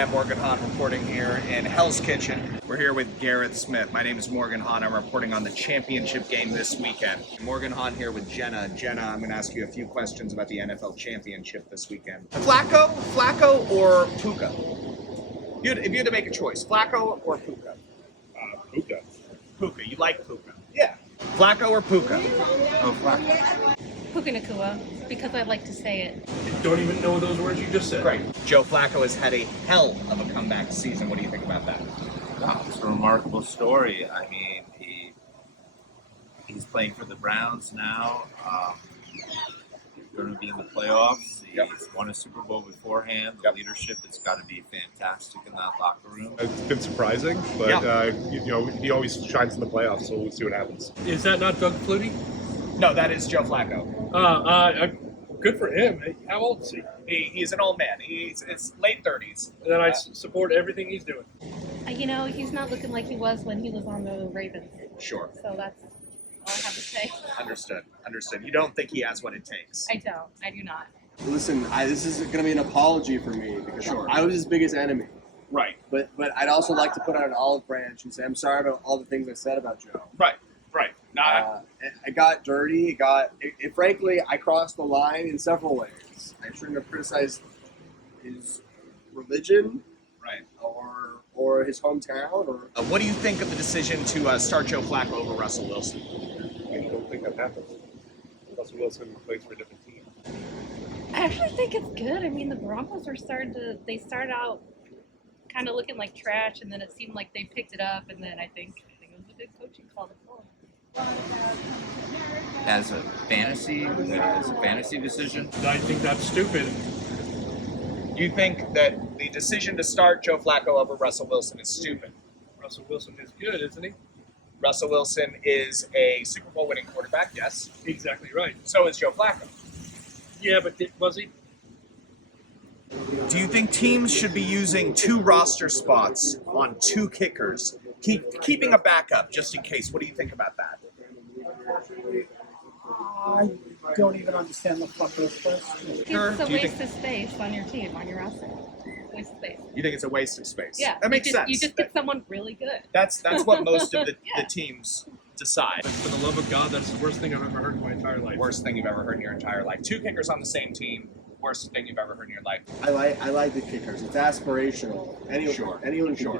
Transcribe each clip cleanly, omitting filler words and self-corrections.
Hi, I'm Morgan Hahn reporting here in Hell's Kitchen. We're here with Garrett Smith. My name is Morgan Hahn. I'm reporting on the championship game this weekend. Morgan Hahn here with Jenna. Jenna, I'm going to ask you a few questions about the NFL championship this weekend. Flacco or Puka? If you had to make a choice, Flacco or Puka? Puka. Puka. You like Puka? Yeah. Flacco or Puka? Oh, Flacco. Puka Nakua, because I like to say it. You don't even know those words you just said. Right. Joe Flacco has had a hell of a comeback season. What do you think about that? Wow, it's a remarkable story. I mean, he's playing for the Browns now. He's going to be in the playoffs. He's won a Super Bowl beforehand. The leadership has got to be fantastic in that locker room. It's been surprising, but he always shines in the playoffs, so we'll see what happens. Is that not Doug Flutie? No, that is Joe Flacco. Good for him. How old is he? He's an old man. It's late 30s. And then I support everything he's doing. He's not looking like he was when he was on the Ravens. Sure. So that's all I have to say. Understood. You don't think he has what it takes? I don't. I do not. Listen, this is going to be an apology for me because I was his biggest enemy. Right. But I'd also like to put out an olive branch and say I'm sorry about all the things I said about Joe. Right. I got dirty. Frankly, I crossed the line in several ways. I shouldn't have criticized his religion, Right. or his hometown. Or What do you think of the decision to start Joe Flacco over Russell Wilson? I don't think that happens. Russell Wilson plays for a different team. I actually think it's good. I mean, the Broncos they started out kind of looking like trash, and then it seemed like they picked it up, and then I think it was a good coaching call to pull. As a fantasy decision, I think that's stupid. Do you think that the decision to start Joe Flacco over Russell Wilson is stupid? Russell Wilson is good, isn't he? Russell Wilson is a Super Bowl winning quarterback, yes. Exactly right. So is Joe Flacco. Yeah, but was he? Do you think teams should be using 2 roster spots on 2 kickers, keeping a backup just in case? What do you think about that? I don't even understand the fucking question. It's a waste of space on your team, on your roster. Waste of space. You think it's a waste of space? Yeah. That makes sense. You just get someone really good. That's what most of the Yeah. teams decide. For the love of God, that's the worst thing I've ever heard in my entire life. Worst thing you've ever heard in your entire life. 2 kickers on the same team. Worst thing you've ever heard in your life. I like the kickers. It's aspirational. Anyone can do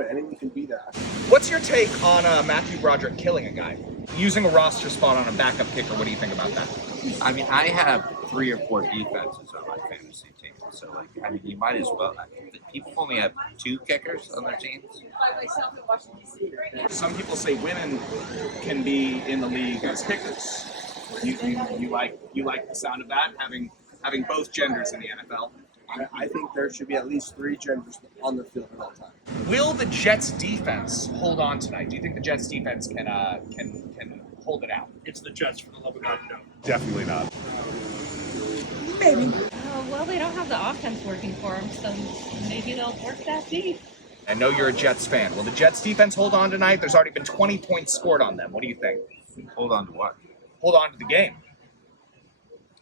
it. Anyone can be that. What's your take on Matthew Broderick killing a guy? Using a roster spot on a backup kicker, what do you think about that? I mean, I have 3 or 4 defenses on my fantasy team, so you might as well. People only have 2 kickers on their teams. Some people say women can be in the league as kickers. You like the sound of that, having both genders in the NFL? I think there should be at least 3 genders on the field at all times. Will the Jets defense hold on tonight? Do you think the Jets defense can hold it out? It's the Jets, for the love of God, no. Definitely not. Well, they don't have the offense working for them, so maybe they'll work that deep. I know you're a Jets fan. Will the Jets defense hold on tonight? There's already been 20 points scored on them. What do you think? Hold on to what? Hold on to the game.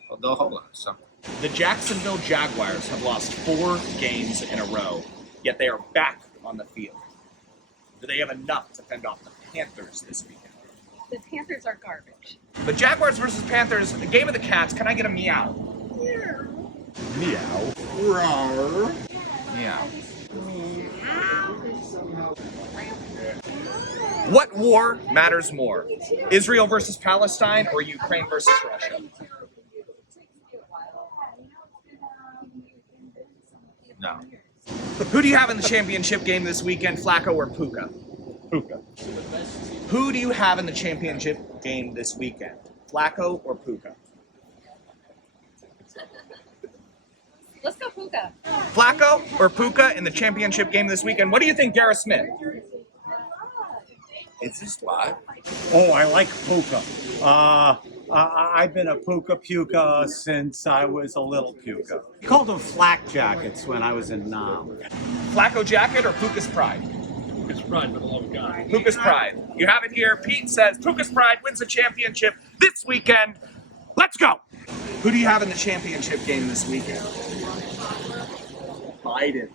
Well, they'll hold on to something. The Jacksonville Jaguars have lost 4 games in a row, yet they are back on the field. Do they have enough to fend off the Panthers this weekend? The Panthers are garbage. But Jaguars versus Panthers, the game of the cats, can I get a meow? Meow. Rawr. Yeah. What war matters more? Israel versus Palestine or Ukraine versus Russia? No. Who do you have in the championship game this weekend, Flacco or Puka? Puka. Who do you have in the championship game this weekend, Flacco or Puka? Let's go Puka. Flacco or Puka in the championship game this weekend? What do you think, Garrett Smith? It's just live. Oh, I like Puka. I've been a Puka since I was a little Puka. We called them flak jackets when I was in Nam. Flacco jacket or Puka's pride? Puka's pride, for the love of God. Puka's pride. You have it here. Pete says Puka's pride wins the championship this weekend. Let's go. Who do you have in the championship game this weekend? Biden.